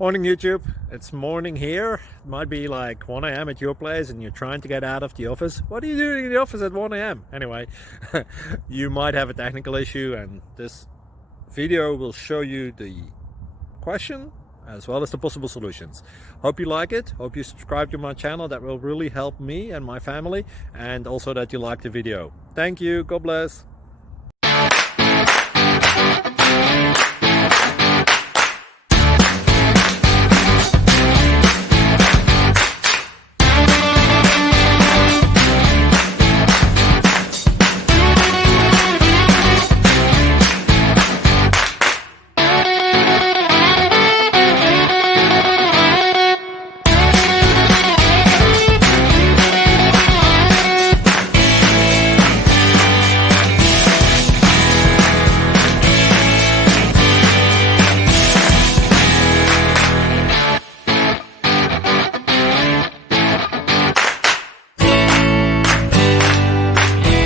Morning YouTube, it's morning here. It might be like 1 a.m. at your place and you're trying to get out of the office. What are you doing in the office at 1 a.m.? Anyway, you might have a technical issue and this video will show you the question as well as the possible solutions. Hope you like it, hope you subscribe to my channel. That will really help me and my family, and also that you like the video. Thank you, God bless.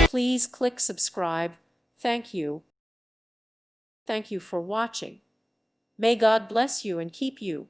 Please click subscribe. Thank you. Thank you for watching. May God bless you and keep you.